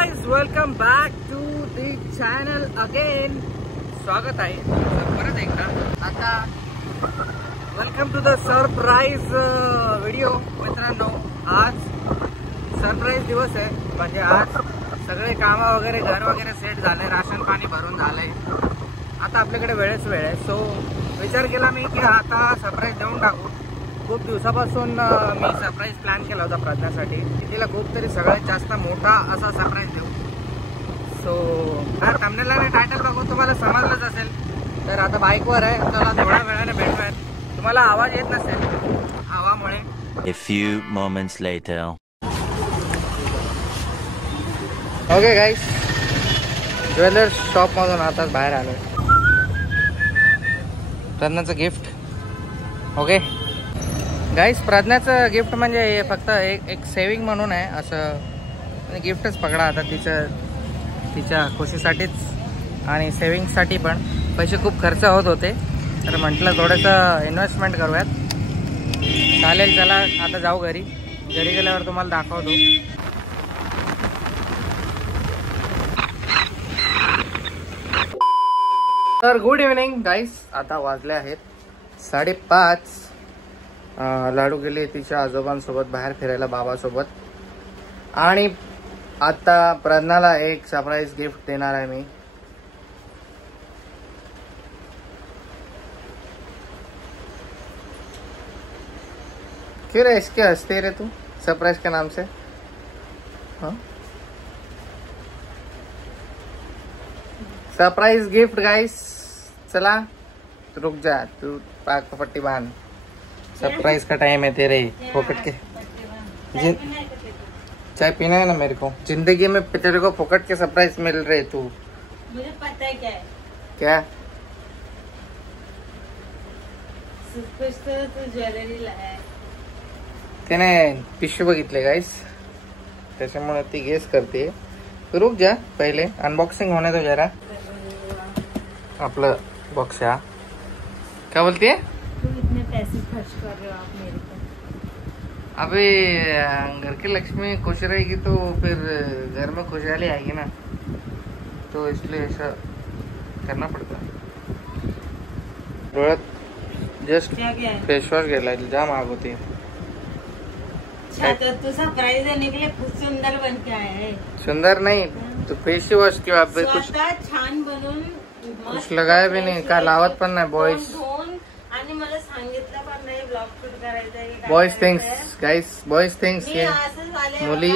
guys, welcome back to the channel again. स्वागत आहे परत एकदा. आता welcome to the surprise video. मित्रांनो, आज सरप्राईज दिवस आहे. म्हणजे आज सगळे काम वगैरे घर वगैरे सेट झाले, राशन पाणी भरून झालंय. आता आपल्याकडे वेळच वेळ आहे. सो विचार केला मी की आता सरप्राईज देऊन टाकू. खूप दिवसापासून मी सरप्राईज प्लॅन केला होता प्रज्ञासाठी. तिला खूप तरी सगळ्यात जास्त मोठा असा सरप्राईज देऊ. सो थंबनेल आणि टायटल बघून तुम्हाला समजलंच असेल. तर आता बाईकवर आहे, त्याला थोड्या वेळाने भेटूयात. तुम्हाला आवाज येत नसेल हवामुळे. A few moments later. Okay guys, jewellers shop मधून आताच बाहेर आलोय. प्रज्ञाचं गिफ्ट. ओके गाईस, प्रज्ञाचं गिफ्ट म्हणजे फक्त एक सेविंग म्हणून आहे. असं गिफ्टच पकडा आता. तिच्या खुशीसाठीच आणि सेविंगसाठी पण पैसे खूप खर्च होत होते. तर म्हटलं थोडंसं इन्व्हेस्टमेंट करूयात. चालेल, चला आता जाऊ घरी. घरी गेल्यावर तुम्हाला दाखवतो. तर गुड इव्हनिंग गाईस. आता वाजले आहेत 5:30. लाडू गेली तिच्या आजोबांसोबत बाहेर फिरायला, बाबासोबत. आणि आता प्रज्ञाला एक सरप्राईज गिफ्ट देणार आहे मी. क्यों रे इसके हंसते रे तू सरप्राइज के नाम से? हाँ, सरप्राइज गिफ्ट गाइस. चला रुक जा, तू पाक पट्टी बांध. सरप्राइज का टाइम है तेरे. फोकट के चाय पीना है ना मेरे को. जिंदगी में तेरे को फोकट के सरप्राइज मिल रहे. तू मुझे पता है क्या है. क्या? कुछ तो ज्वेलरी लाया. त्याने पिशवी बघितले गाइस, त्याच्यामुळे ती गेस करते. रुक जा, पहिले अनबॉक्सिंग होने दो जरा. आपलं बॉक्स है. क्या बोलती है? तुम इतने पैसे खर्च कर रहे हो आप मेरे को. अबे घर की लक्ष्मी खुश रहेगी तो फिर घर में खुशहाली आएगी ना. तो इसलिए ऐसा करना पड़ता है. डोळ्यात जस्ट फेस वॉश गेला, जाम आग होती. तो तू सरप्राइज देने के लिए खूप सुंदर बन के आया है. सुंदर नहीं तो फेस वॉश किंवा कुछ छान बनून कुछ लगाया भी नहीं, का लावत पण नाही. बॉयज आणि मला सांगितलं पण नाही ब्लॉग शूट करायचं. Boys things guys, boys things की मुली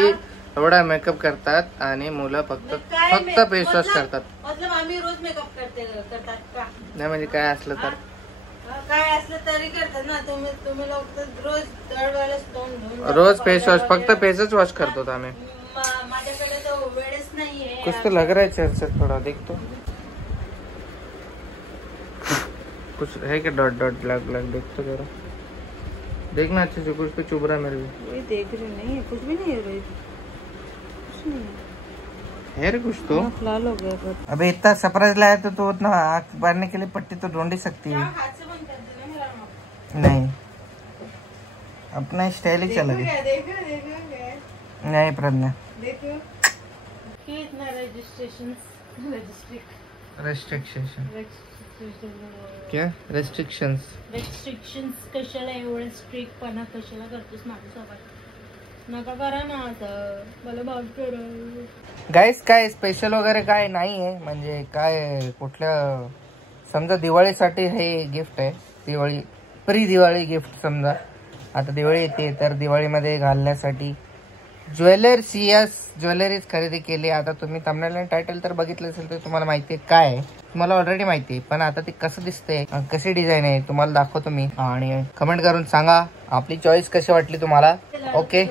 एवढा मेकअप करतात आणि मुलं फक्त फेस वॉश करतात. मतलब आम्ही रोज मेकअप करतात का? नाही म्हणजे काय असलं तर काय असलं तरी करतात ना. तुम्ही लोक तर रोज दरवेळेस तोंड रोज फेस वॉश, फक्त फेसच वॉश करतो आम्ही. माझ्याकडे तो वेळच नाहीये. कुछ तो लग रहा है चर्चा थोड़ा. देख तो कुछ है क्या? Dot dot black black. देख तो जरा, देखना अच्छे से. कुछ पे चुभ रहा है मेरे को. ये देख रही नहीं है, कुछ भी नहीं है रे. कुछ नहीं है रे कुछ तो. लाल हो गया पर. अबे इतना सरप्राइज लाया तो उतना आँख भरने के लिए पट्टी तो ढूंढ ही सकती है. हाथ से बंद कर देना मेरा. नहीं, अपना स्टाइल ही चला गया. देखो नहीं प्रज्ञा, देखो कि इतना रेस्ट्रिक्शन क्या? रेस्ट्रिक्शन्स कशाला एवढं स्ट्रिक्टपणा कशाला करतोस माझ्यासोबत? नका करा ना असं, मला माफ करा. गाईस, काय स्पेशल वगैरे काय नाही आहे. म्हणजे काय कुठल्या, समजा दिवाळीसाठी हे गिफ्ट आहे. दिवाळी प्री दिवाळी गिफ्ट. समजा आता दिवाळी येते तर दिवाळीमध्ये घालण्यासाठी ज्वेलरीज खरेदी केली. आता तुम्ही थंबनेल आणि टायटल तर बघितलं असेल तर तुम्हाला माहिती आहे काय आहे. तुम्हाला ऑलरेडी माहिती आहे, पण आता ते कसं दिसतंय, कशी डिझाईन आहे तुम्हाला दाखवतो मी. आणि कमेंट करून सांगा आपली चॉईस कशी वाटली तुम्हाला. ओके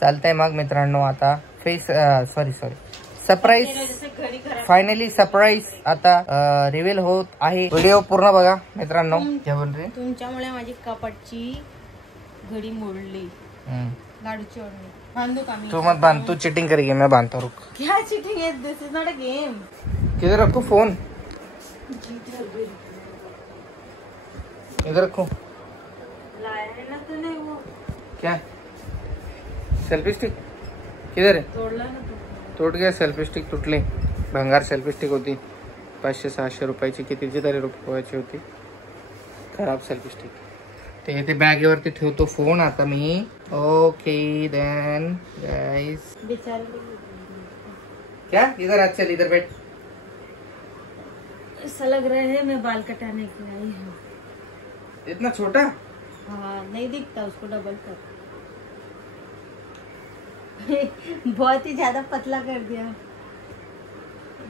चालतंय मग मित्रांनो. आता सॉरी सरप्राईज, फायनली सरप्राईज आता रिव्हील होत आहे. व्हिडिओ पूर्ण बघा मित्रांनो. क्या बोल रहे? तुमच्यामुळे माझी कपाटची घडी मोडली. लाडूची ओढणी बांधू का मी? तू मत बांध, तू चीटिंग करेगी, मैं बांधता. रुक. क्या चीटिंग है? This is not a game. किधर रखो फोन? इधर रखो. लाया है ना तूने वो. क्या? सेल्फी स्टिक किधर है? तोड़ला ना तुट गया सेल्फी स्टिक, तुटली. भंगार सेल्फी स्टिक होती 500-600 रुपयाची, कितीची तरी रुपयाची होती. खराब सेल्फी स्टिक. ते ते बॅगेवरती ठेवतो फोन आता मी. Okay then guys. क्या इधर आज चल, इधर बैठ. ऐसा लग रहा है मैं बाल कटाने के लिए आई हूँ. इतना छोटा? हाँ नहीं दिखता, उसको डबल कर. बहुत ही ज्यादा पतला कर दिया,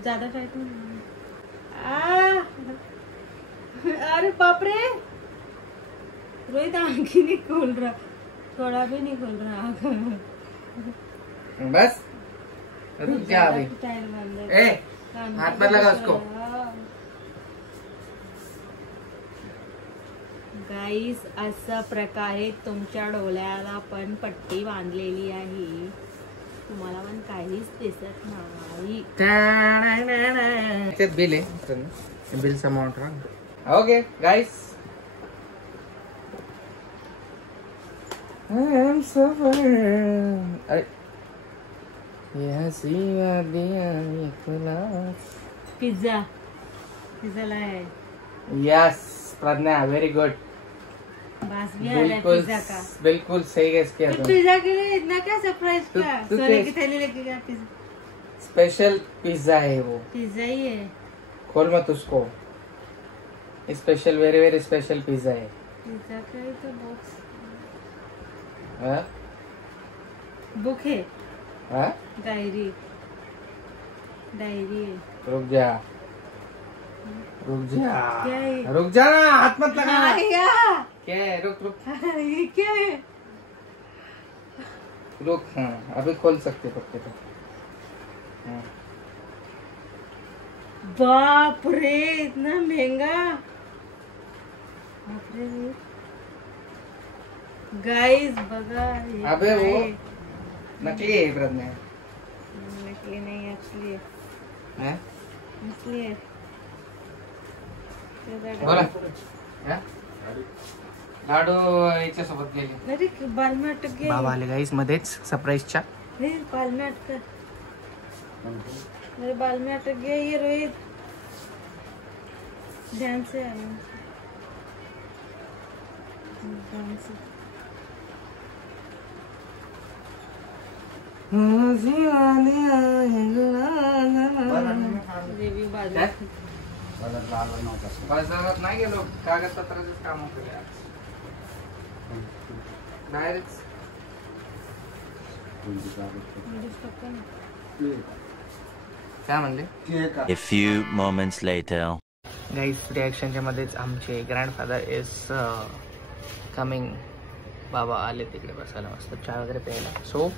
ज्यादा टाइट नहीं. अरे बाप रे रोहित, आँख ही नहीं खोल रहा, थोड़ा भी नहीं खोल रहा आँख. बस रुक जा अभी. ए हाथ पर लगा उसको. गाईस अशा प्रकारे तुमच्या डोळ्याला पण पट्टी बांधलेली आहे, तुम्हाला पण काहीच दिसत नाही. ते बिल आहे, बिल अमाउंट राहा. Okay guys. पिझ्झा लाया. यस प्रज्ञा, वेरी गुड. बस भी आ रहा है बिल्कुल पिज्जा का. बिल्कुल सही गेस किया तो तुमने. पिज्जा के लिए इतना क्या सरप्राइज किया? तू सोने की थैली लेके गया. पिज्जा स्पेशल पिज्जा है वो. पिज्जा ही है. खोल मत उसको. Special, very very special pizza है. पिज्जा का ही तो बॉक्स हाँ? बुक है. हाँ? डायरी है. रुक जा, रुक जा, क्या है? रुक जा ना, हाथ मत लगा. क्या क्या है? रुक रुक ये क्या है? रुक. हाँ अभी खोल सकते पक्के तो. हाँ. बाप रे इतना महंगा. बाप रे गाइस बघा. अबे वो नकली है प्रज्ञा. नकली नहीं, असली है. हाँ? असली है. बोला. हाँ? लाडू याच्या सोबत गेले. अरे बाल में अटक गया. बाबा आले गाईस मध्येच सरप्राईजच्या. नहीं बाल में अटक, मेरे बाल में अटक गया ये. रोहित ध्यान से आया. ध्यान से. बाजारात नाही गेलो, कागदपत्राचंच काम होतं. डायरेक्ट काय म्हणले. A few moments later. Guys रिॲक्शनच्या मध्येच आमचे ग्रँडफादर इज कमिंग. बाबा आले तिकडे बसायला, मस्त चहा वगैरे प्यायला. सो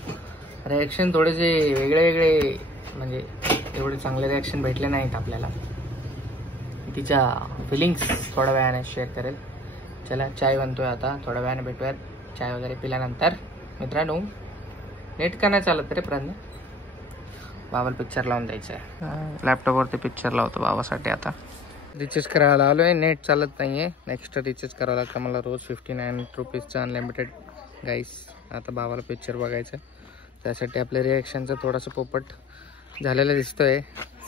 रिॲक्शन थोडेसे वेगळे वेगळे, म्हणजे एवढे चांगले रिॲक्शन भेटले नाहीत आपल्याला. तिच्या फिलिंग्स थोड्या वेळाने शेअर करेल. चला चाय बनतोय आता, थोड्या वेळाने भेटूयात. चाय वगैरे पिल्यानंतर. मित्रांनो नेट का नाही चालत रे प्रज्ञा? बाबाला पिक्चर लावून द्यायचं आहे. लॅपटॉपवरती पिक्चर लावतो बाबासाठी. आता रिचार्ज करायला आलो आहे, नेट चालत नाही आहे. नेक्स्ट रिचार्ज करावं लागतं मला रोज 59 रुपीजचं अनलिमिटेड. गाईस आता बाबाला पिक्चर बघायचं आहे, त्यासाठी आपल्या रिॲक्शनचं थोडंसं पोपट झालेलं दिसतोय.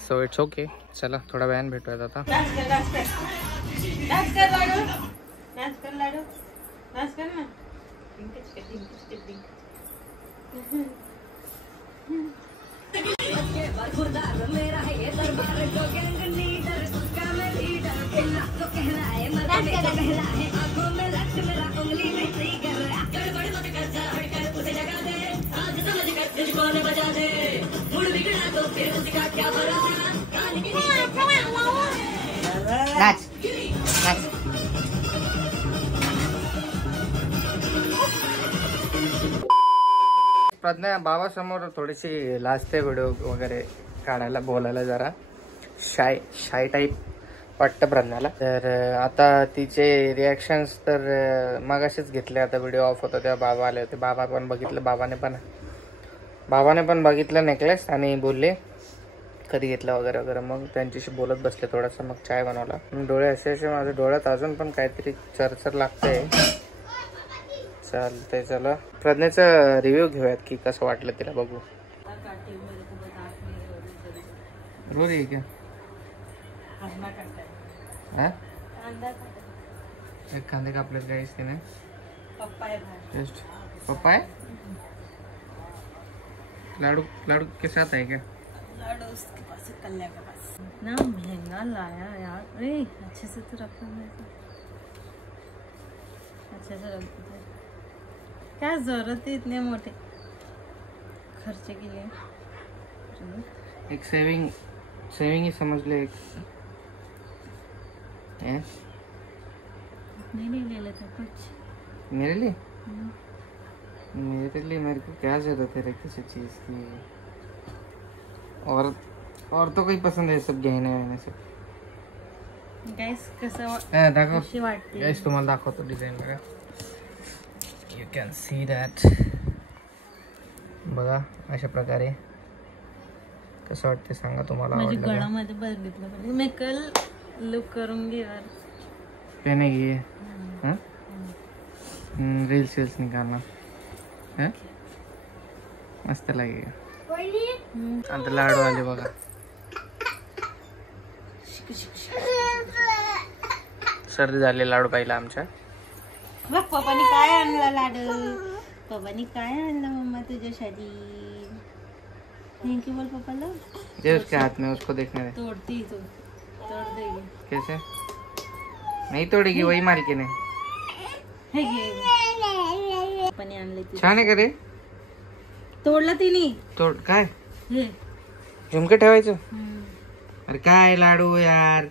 So it's okay. चला थोडा वेळाने भेटूयात आता. नाच नाच. प्रज्ञा बाबासमोर थोडीशी लाजते व्हिडिओ वगैरे काढायला, बोलायला जरा शाय टाईप वाटतं प्रज्ञाला. तर आता तिचे रिॲक्शन्स तर मगाशीच घेतले. आता व्हिडिओ ऑफ होता तेव्हा बाबा आले होते. बाबा पण बघितलं, बाबाने पण बघितलं नेकलेस आणि बोलले कधी घेतला वगैरे वगैरे. मग त्यांच्याशी बोलत बसले थोडासा. मग चाय बनवला. डोळे असे माझ्या डोळ्यात अजून पण काहीतरी चरचर लागतंय. चालतंय चला प्रज्ञेचा रिव्ह्यू घेऊयात की कसं वाटलं तिला, बघू. रो रही है क्या? हरणा करता है हाँ? कांदा खाता एक कांदे कापलेत गाईस तिने. पप्पा है बाहर जस्ट पप्पा है. लाडू लाडू के साथ है क्या? लाडू उसके पास है, कल्याण के पास. ना महंगा लाया यार. अरे अच्छे से तो रखा मैं तो. अच्छे से रख दो. क्या जरूरत है इतने मोटे खर्चे के लिए? एक सेविंग ही समझ ले. एक है नहीं ले लेता कुछ मेरे लिए. मेरे को क्या जरूरत है किसी चीज की. और तो कोई पसंद है सब गहने वहने सब. गाइस कसं दाखव कशी वाटते गाईस तुम्हाला दाखवतो डिझाईन बघा. You can see that. बघा अशा प्रकारे कसं वाटते सांगा तुम्हाला. माझ्या आवडलं का? गळामध्ये बघितलं पाहिजे. मी कल लुक करून घे यार. पहनेगी हाँ? रील्स निकालना है. मस्त लगेगा. आता लाडू आले बघा. सर्दी झाली लाडू पाहिला आमच्या. बघ पप्पानी काय आणला लाडू. पप्पानी काय आणला मम्मा तुझ्यासाठी. थँक्यू बोल पप्पाला. दे उसके हाथ में, उसको देखने दे. तोडती तू तोड दे. कैसे नहीं तोड़ेगी वही मारी के नहीं. हे घे पप्पानी आणले ती. छान आहे का रे. तोडला तिने. तोड काय हे झुमके ठेवायचं. अरे काय लाडू यार.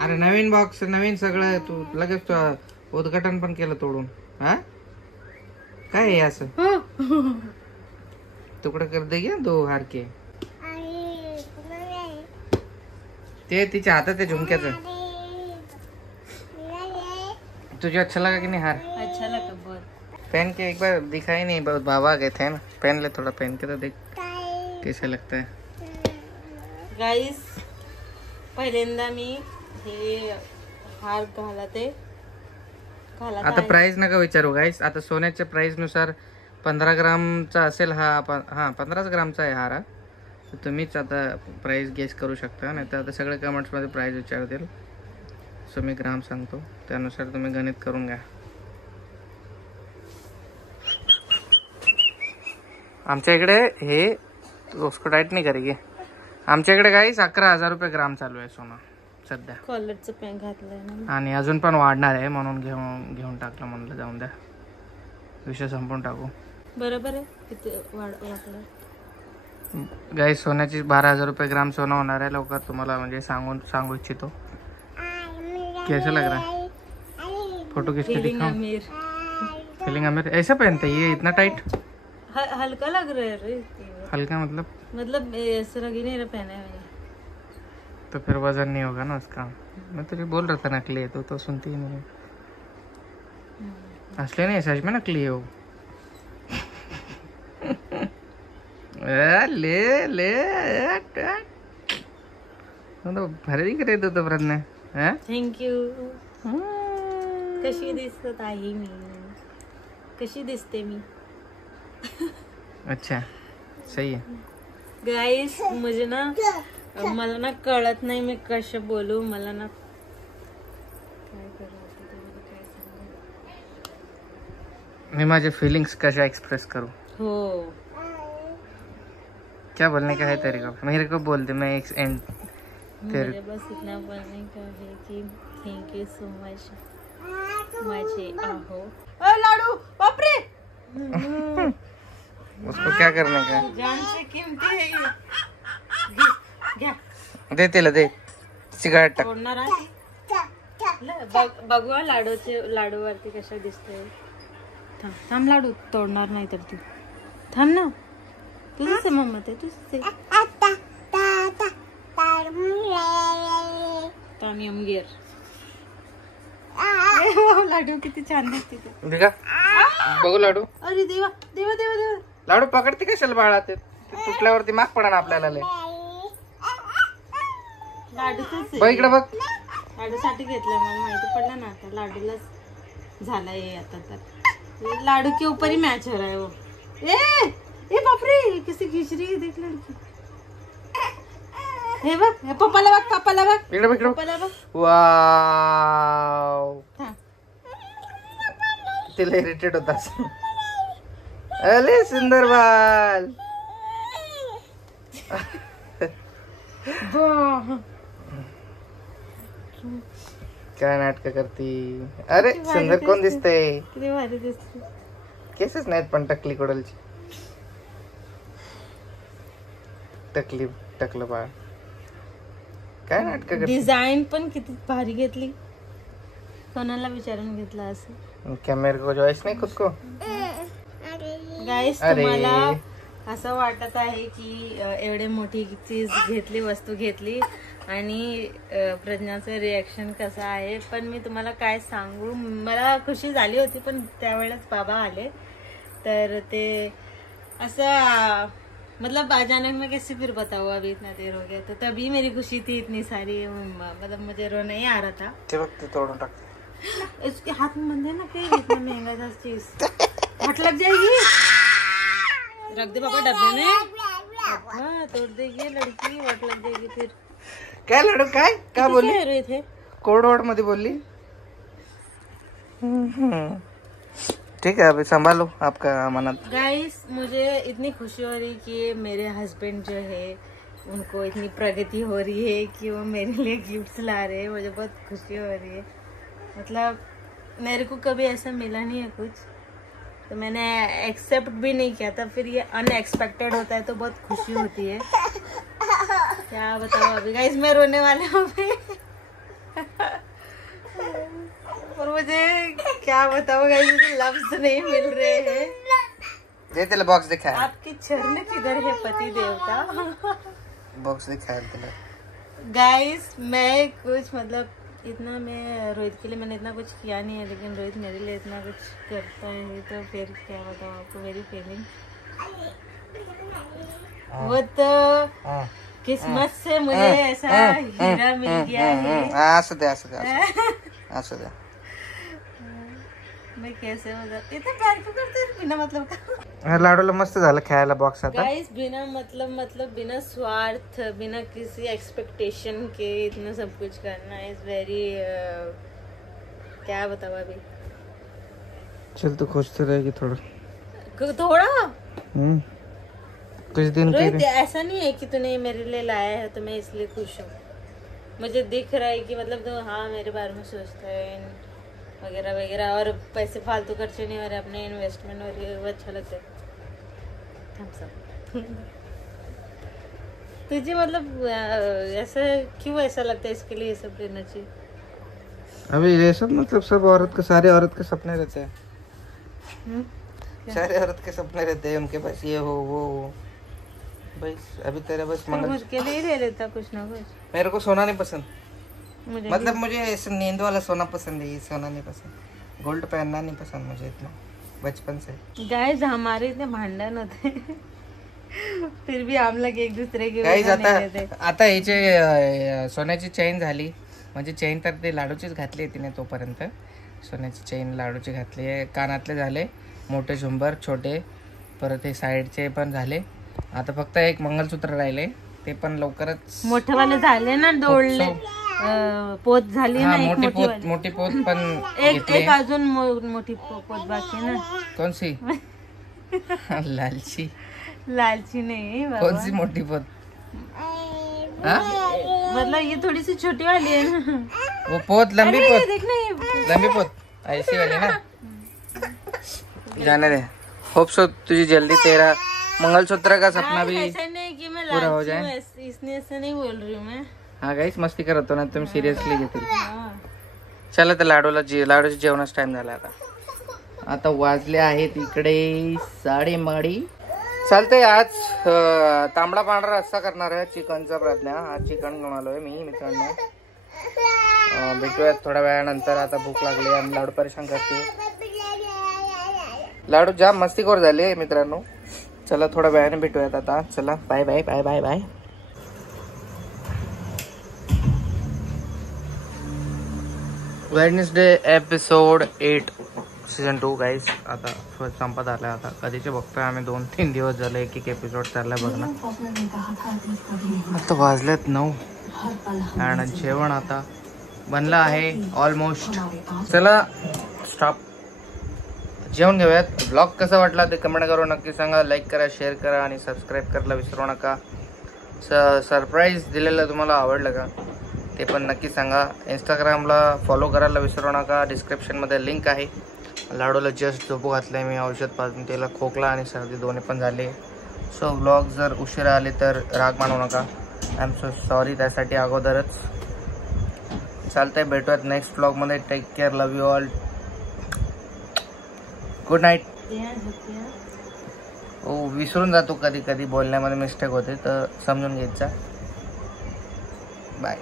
अरे नवीन बॉक्स नवीन सगळं. तू लगेच उद्घाटन पण केलं तोडून. हा काय आहे असं. तुकडं कर दे घ्या 2 हार के. ते तिच्या हातात आहे झुमक्याचं. तुझे अच्छा लगा कि नहीं हार. अच्छा लगा बहुत. पहन के एक बार दिखाई नहीं. बहुत बाबा गए थे ना. पहन ले थोड़ा पहन के तो देख कैसा लगता है. गाईस पहिल्यांदा मी हे हार घालते. आता प्राइस नका विचारू गाईस. आता सोन्याच्या प्राइस नुसार 15 ग्रामचा असेल हा. 15 ग्रामचा आहे हार. तर तुम्हीच आता प्राइस गेस करू शकता. नाही तर आता सगळे कमेंट्स मध्ये प्राइस विचारतील. सो मी ग्राम सांगतो त्यानुसार तुम्ही गणित करून घ्या. आमच्या इकडे हे उसको टाईट नाही करेगी. आमच्या इकडे गाईस 11,000 रुपये ग्राम चालू आहे सोनं सध्या. कॉलरचं पॅन घातलंय ना. आणि अजून पण वाढणार आहे म्हणून घेऊन टाकलं. म्हणलं जाऊन द्या विषय संपून टाकू. बरोबर आहे. किती वाढलं गाईस सोन्याची 12,000 रुपये ग्राम सोनं होणार आहे लवकर. तुम्हाला म्हणजे सांगू इच्छितो. कैसा लग रहा है. फोटो किसके दिखाऊं. फीलिंग अमीर ऐसा पहनते ये इतना टाइट. हल्का लग रहा है रे. हल्का मतलब ऐसे लगी नहीं रहा पहने हुए. तो फिर वजन नहीं होगा ना उसका. मैं तुझे बोल रहा था नकली है तो सुनती ही नहीं. असली नहीं सच में नकली है वो. ले ले तो भारी दिख रहे तो प्रज्ञा. थँक्यू. कशी दिसत आहे मी. कशी दिसते मी. अच्छा सही है. गाईस मुझे ना मला ना कळत नाही मी कसं बोलू. मला ना काय करू. मैं माझे फीलिंग्स कैसे एक्सप्रेस करूं. हो क्या बोलने का है तेरे को. मेरे को बोल दे. मैं एक एंड मेरे बस इतना बोलने का है कि थैंक यू सो मच. माझे आहो. लाडू बापरे. उसको क्या करने का. जान से कीमती है ये. घ्या. दे तिला दे. सिगारेट टाक. तोडणार आहे. बघू लाडूवरती कशा दिसतंय. थांब लाडू तोडणार नाही तर तू थांब ना. तुझंच आहे मम्मा ते तुझंच आहे. तामियम गिअर. लाडू किती छान दिसते ते. दिखा बघू लाडू. अरे देवा देवा देवा देवा. लाडू पकडते कशाला बाळा. ते तुटल्यावरती माग पडा ना आपल्याला. लाडूच बघ इकडे बघ. लाडूसाठी घेतलं मला माहिती पडलं ना. आता लाडूलाच झालंय आता तर. लाडू के ऊपर ही मैच हो रहा है वो. ए बाप रे किसी खींच रही है देख लड़की. हे बघ पप्पाला बघ पप्पाला बघ इकडे बघ, इकडे बघ. पप्पाला बघ वाव तिला इरिटेट होता. अरे सुंदर बाल. काय नाटक करती. अरे सुंदर कोण दिसतंय. किती भारी दिसते. केसच नाहीत पण टकली कोडलची. टकली टकलं बाळ. काय नाटक करती. डिझाईन पण किती भारी घेतली. कोणाला विचारून घेतलं असं. क्या मेरे को चॉइस नहीं खुद को. गाईस तुम्हाला असं वाटत आहे की एवढी मोठी चीज घेतली, वस्तू घेतली आणि प्रज्ञाचं रिॲक्शन कसं आहे. पण मी तुम्हाला काय सांगू, मला खुशी झाली होती पण त्यावेळेस बाबा आले तर ते असं मतलब अचानक मैं कैसे फिर बताऊँ. अभी इतना देर हो गया तो तभी मेरी खुशी थी इतनी सारी. मतलब मुझे रो नहीं आ रहा था. ते बघ ते तोडून टाकते. इसके हाथ में बंद है ना, क्या इतना महंगा था चीज. हाथ लग जाएगी. रख दे पापा डब्बे में. हाँ तोड़ देगी लड़की, वाट लग जाएगी फिर. काय लडू काय काय बोलली. कह रहे थे कोड वर्ड मध्ये बोलली. ठीक है अभी संभालो आपका अमानत. गाइस मुझे इतनी खुशी हो रही कि मेरे हस्बैंड जो है उनको इतनी प्रगति हो रही है कि वो मेरे लिए गिफ्ट्स ला रहे हैं. मुझे बहुत खुशी हो रही है. मतलब मेरे को कभी ऐसा मिला नहीं है कुछ, तो मैंने एक्सेप्ट भी नहीं किया था. फिर ये अनएक्सपेक्टेड होता है तो बहुत खुशी होती है. क्या बताओ अभी गाइस मैं रोने वाले हूँ अभी. और मुझे क्या बताओ गाइस, मुझे लफ्ज नहीं मिल रहे हैं. दे तेला बॉक्स दिखाया. आपके चरण किधर है पति देवता. बॉक्स दिखाया तेला. गाइस मैं कुछ मतलब इतना मैं रोहित के लिए मैंने इतना कुछ किया नहीं है, लेकिन रोहित मेरे लिए इतना कुछ करता है तो फिर क्या बताऊँ आपको मेरी फीलिंग. वो तो किस्मत से मुझे ऐसा हीरा मिल गया है. असू दे असू दे असू दे. मैं कैसे मतलब इतना प्यार क्यों करते हैं बिना मतलब का. लाडूला मस्त झालं खेळायला बॉक्स आता. गाइस बिना मतलब बिना स्वार्थ, बिना किसी एक्सपेक्टेशन के इतना सब कुछ करना इज वेरी क्या बताओ अभी. चल तू खुश तो रहेगी थोड़ा. कुछ दिन के रोहित ऐसा नहीं है कि तूने मेरे लिए लाया है तो मैं इसलिए खुश हूँ. मुझे दिख रहा है कि मतलब तो हाँ मेरे बारे में सोचता है वगैरह वगैरह, और पैसे फालतू खर्चे नहीं हो रहे, अपने इन्वेस्टमेंट हो रही है, वो अच्छा लगता है. तुझे मतलब ऐसा क्यों ऐसा लगता है इसके लिए ये सब लेना चाहिए. अभी ये सब मतलब सब औरत के सारे औरत के सपने रहते हैं. सारे औरत के सपने रहते हैं उनके पास ये हो वो हो. बस अभी तेरा बस खुद के लिए ले लेता कुछ ना कुछ. मेरे को सोना नहीं पसंद. मुझे मतलब मुझे ऐसे नींद वाला सोना पसंद है, ये सोना नहीं पसंद. गोल्ड पहनना नहीं पसंद मुझे इतना बचपन से. गाइस हमारे इतने भांडण होते फिर भी हम लोग एक दूसरे के गाइस आता हिचे सोन्याची चेन झाली. म्हणजे चेन तर ते लाडूचीच घातली तिने तोपर्यंत. सोन्याची चेन लाडूची घातली आहे. कानातले झाले, मोठे झुंबर, छोटे, परत हे साईडचे पण झाले. आता फक्त एक मंगलसूत्र राहिले, ते पण लवकरच मोठे वाले झाले ना. डोळले पोत झाली ना. एक मोठी पोत पण एक अजून मोठी पोत बाकी ना. कौन सी. लालची. लालची नहीं बाबा. कौन सी मोटी पोत. मतलब ये थोड़ी सी छोटी वाली है ना. वो पोत लंबी पोत. देखना ये लंबी पोत ऐसी वाली ना. जाने दे. होप सो तुझी जल्दी तेरा मंगलसूत्र का सपना भी ऐसा नहीं कि मैं पूरा हो जाए. इसने ऐसा नहीं बोल रही हूँ मैं. हाँ गाइस मस्ती करत हो ना तुम्ही सिरियसली घेतील. चला तर लाडूच्या जेवणाचा टाइम झाला आता. आता वाजले आहेत इकडे 7:30. चालतंय. आज तांबडा पांढरा रस्सा करणार आहे चिकनचा. प्रज्ञा आज चिकन घेऊन आलोय मी मित्रांनो. भेटूयात थोड्या वेळानंतर. आता भूक लागली आणि लाडू परेशान करते. लाडू जाम मस्तीखोर झाले मित्रांनो. चला थोड्या वेळाने भेटूयात आता. चला bye bye bye bye bye. Wednesday episode 8. Season 2 guys आता संपत आला. आता कधीचे बघतोय आम्ही 2-3 दिवस झाले एक एपिसोड चाललाय बघणं. आता वाजलेत 9 आणि जेवण आता बनलं आहे ऑलमोस्ट. चला स्टॉप, जेवण घेऊयात. ब्लॉग कसा वाटला ते कमेंट करून नक्की सांगा. लाईक करा, शेअर करा आणि सबस्क्राईब करायला विसरू नका. सरप्राईज दिलेलं तुम्हाला आवडलं का ते पण नक्की सांगा. इंस्टाग्रामला फॉलो करायला विसरू नका. डिस्क्रिप्शनमध्ये लिंक आहे. लाडूला जस्ट झोपू घातलं आहे मी औषध पाजून. त्याला खोकला आणि सर्दी दोन्ही पण झाले. सो ब्लॉग जर उशिरा आले तर राग मानू नका. आय एम सो सॉरी त्यासाठी अगोदरच. चालतंय, भेटूयात नेक्स्ट ब्लॉगमध्ये. Take care, love you all, good night. हो, विसरून जातो कधी कधी, बोलण्यामध्ये मिस्टेक होते तर समजून घ्यायचा. बाय.